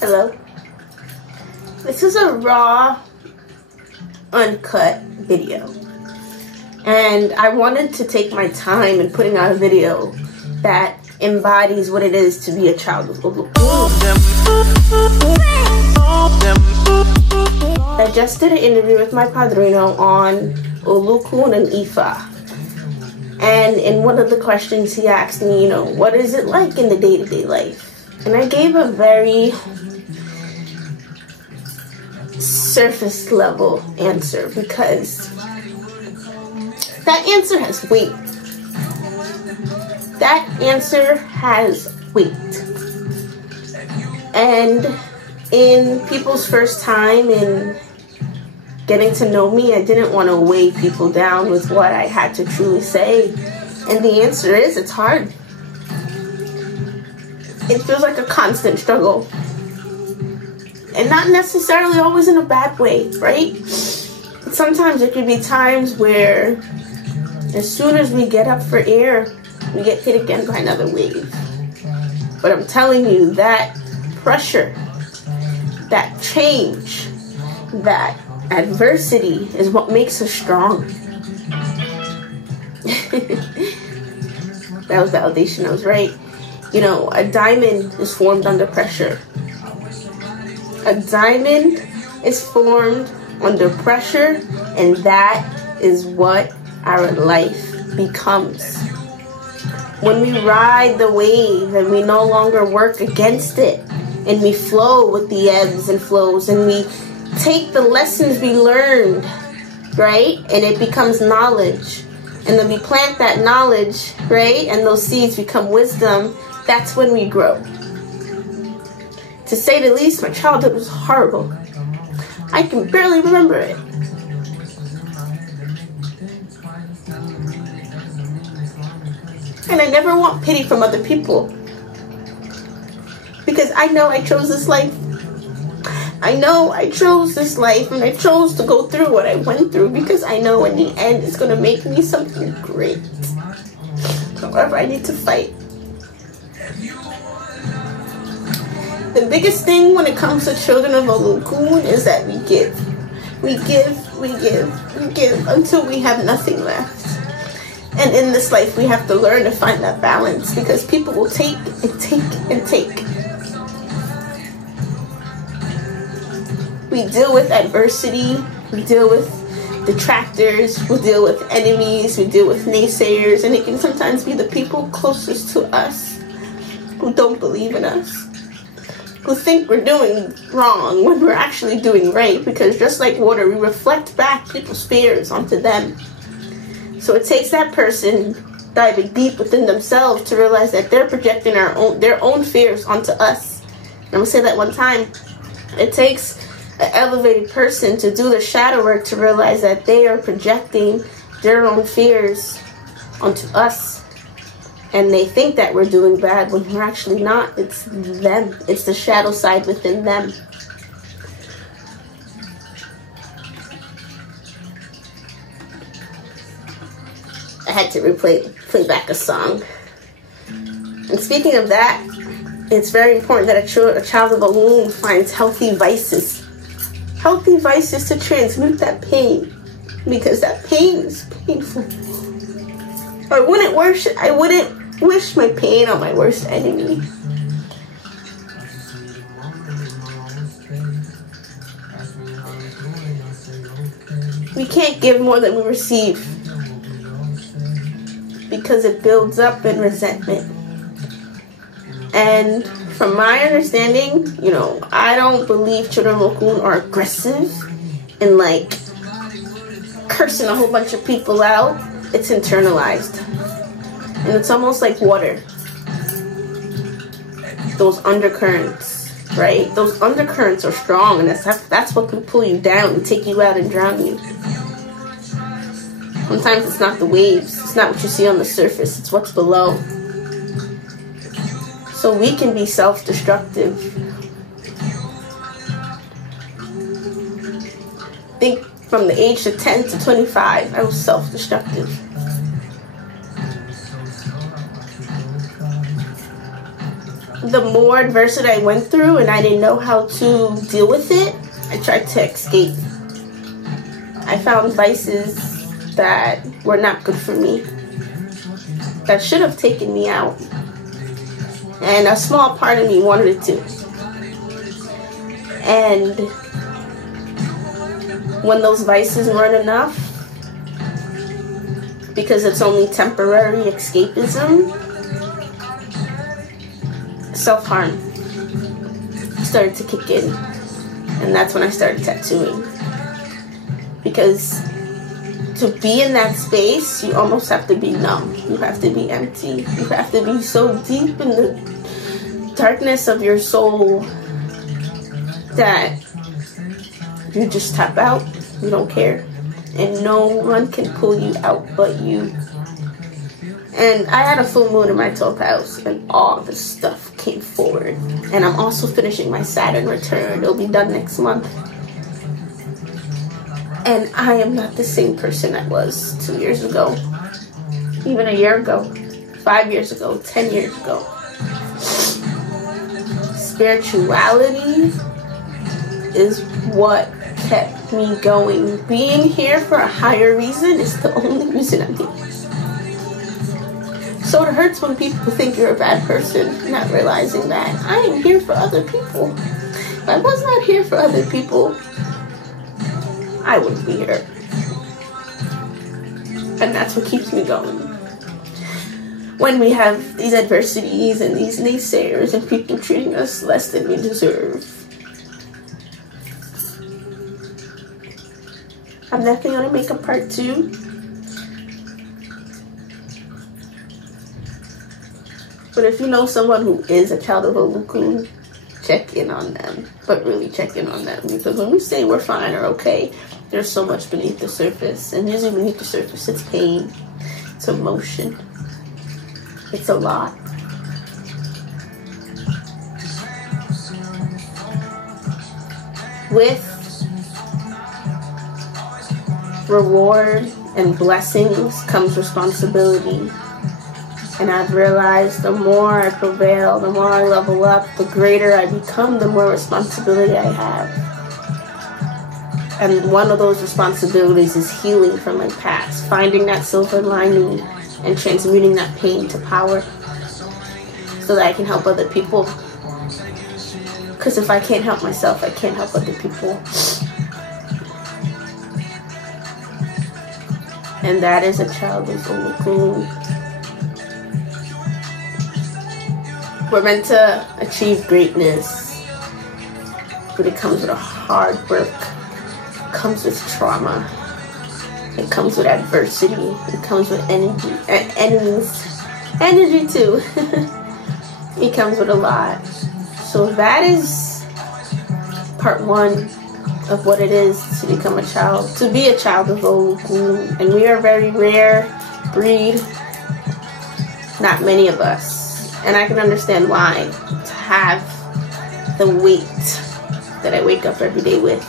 Hello. This is a raw, uncut video. And I wanted to take my time in putting out a video that embodies what it is to be a child of Olokun. I just did an interview with my padrino on Olokun and Ifa. And in one of the questions he asked me, you know, what is it like in the day-to-day life? And I gave a very surface level answer because that answer has weight. That answer has weight. And in people's first time in getting to know me, I didn't want to weigh people down with what I had to truly say. And the answer is, it's hard. It feels like a constant struggle. And not necessarily always in a bad way, right? Sometimes there could be times where as soon as we get up for air, we get hit again by another wave. But I'm telling you, that pressure, that change, that adversity is what makes us strong. That was the Audition, I was right. You know, a diamond is formed under pressure. A diamond is formed under pressure, and that is what our life becomes. When we ride the wave and we no longer work against it, and we flow with the ebbs and flows, and we take the lessons we learned, right? And it becomes knowledge. And then we plant that knowledge, right? And those seeds become wisdom. That's when we grow. To say the least, my childhood was horrible. I can barely remember it. And I never want pity from other people. Because I know I chose this life. I know I chose this life, and I chose to go through what I went through because I know in the end it's going to make me something great. However, I need to fight. The biggest thing when it comes to children of Olokun is that we give. We give, we give, we give until we have nothing left. And in this life, we have to learn to find that balance because people will take and take and take. We deal with adversity, we deal with detractors, we deal with enemies, we deal with naysayers, and it can sometimes be the people closest to us who don't believe in us, who think we're doing wrong when we're actually doing right, because just like water, we reflect back people's fears onto them. So it takes that person diving deep within themselves to realize that they're projecting their own fears onto us. And I'm going to say that one time. It takes an elevated person to do the shadow work to realize that they are projecting their own fears onto us. And they think that we're doing bad when we're actually not. It's them. It's the shadow side within them. I had to play back a song. And speaking of that, it's very important that a child of Olokun finds healthy vices. Healthy vices to transmute that pain. Because that pain is painful. I wouldn't wish my pain on my worst enemy. We can't give more than we receive. Because it builds up in resentment. And from my understanding, you know, I don't believe children of Olokun are aggressive and like cursing a whole bunch of people out. It's internalized. And it's almost like water. Those undercurrents, right? Those undercurrents are strong, and that's what can pull you down and take you out and drown you. Sometimes it's not the waves. It's not what you see on the surface. It's what's below. So we can be self-destructive. I think from the age of 10 to 25, I was self-destructive. the more adversity I went through and I didn't know how to deal with it, I tried to escape. I found vices that were not good for me, that should have taken me out. And a small part of me wanted it to. And when those vices weren't enough, because it's only temporary escapism, self-harm started to kick in. And that's when I started tattooing. Because to be in that space, you almost have to be numb. You have to be empty. You have to be so deep in the darkness of your soul that you just tap out. You don't care. And no one can pull you out but you. And I had a full moon in my 12th house, and all this stuff came forward. And I'm also finishing my Saturn return. It'll be done next month. And I am not the same person I was 2 years ago, even a year ago, 5 years ago, 10 years ago. Spirituality is what kept me going. Being here for a higher reason is the only reason I'm here. So it hurts when people think you're a bad person, not realizing that I am here for other people. If I was not here for other people, I wouldn't be here. And that's what keeps me going. When we have these adversities and these naysayers and people treating us less than we deserve. I'm definitely going to make a part 2. But if you know someone who is a child of Olokun, check in on them. But really check in on them. Because when we say we're fine or okay, there's so much beneath the surface. And usually beneath the surface, it's pain. It's emotion. It's a lot. With reward and blessings comes responsibility. And I've realized the more I prevail, the more I level up, the greater I become, the more responsibility I have. And one of those responsibilities is healing from my past, finding that silver lining and transmuting that pain to power so that I can help other people. Because if I can't help myself, I can't help other people. And that is a child of Olokun. We're meant to achieve greatness, but it comes with a hard work. It comes with trauma. It comes with adversity. It comes with energy, energy too. It comes with a lot. So that is part 1 of what it is to become a child, to be a child of Olokun. And we are a very rare breed. Not many of us. And I can understand why, to have the weight that I wake up every day with.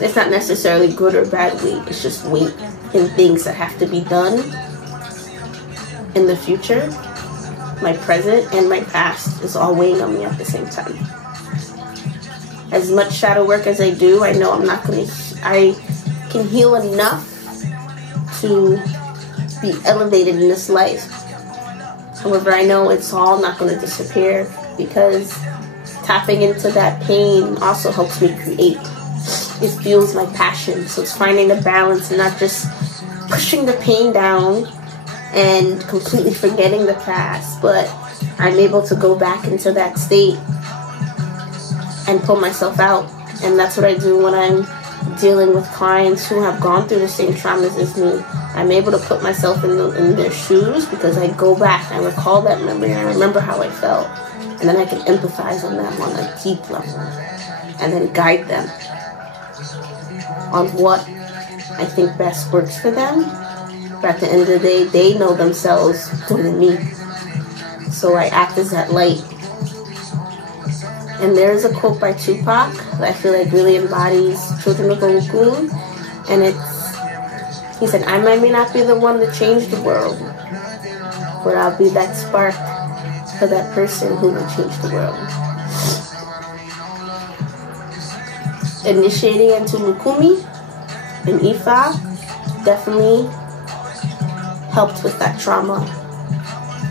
It's not necessarily good or bad weight. It's just weight and things that have to be done in the future. My present and my past is all weighing on me at the same time. As much shadow work as I do, I know I can heal enough to be elevated in this life. However, I know it's all not going to disappear, because tapping into that pain also helps me create. It fuels my passion. So it's finding the balance and not just pushing the pain down and completely forgetting the past, but I'm able to go back into that state and pull myself out. And that's what I do when I'm dealing with clients who have gone through the same traumas as me. I'm able to put myself in their shoes, because I go back and I recall that memory and I remember how I felt. And then I can empathize on them on a deep level and then guide them on what I think best works for them. But at the end of the day, they know themselves more than me. So I act as that light. And there's a quote by Tupac that I feel like really embodies children of Olokun. And he said, I may not be the one to change the world, but I'll be that spark for that person who will change the world. Initiating into Lukumi and Ifa definitely helped with that trauma,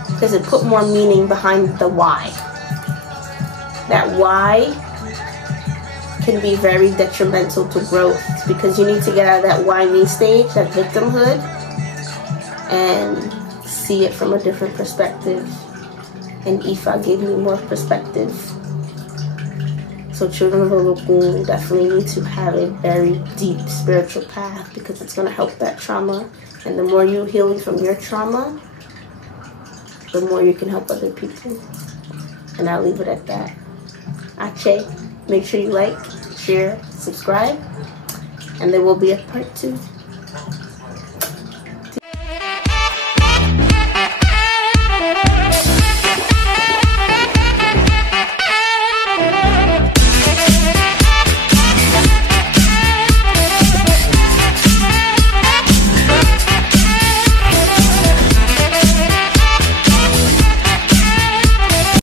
because it put more meaning behind the why. That why can be very detrimental to growth, because you need to get out of that why me stage, that victimhood, and see it from a different perspective. And Ifa gave me more perspective. So children of Olokun definitely need to have a very deep spiritual path, because it's going to help that trauma. And the more you healing from your trauma, the more you can help other people. And I'll leave it at that. Ďakujem. Make sure you like, share, subscribe, and there will be a part 2.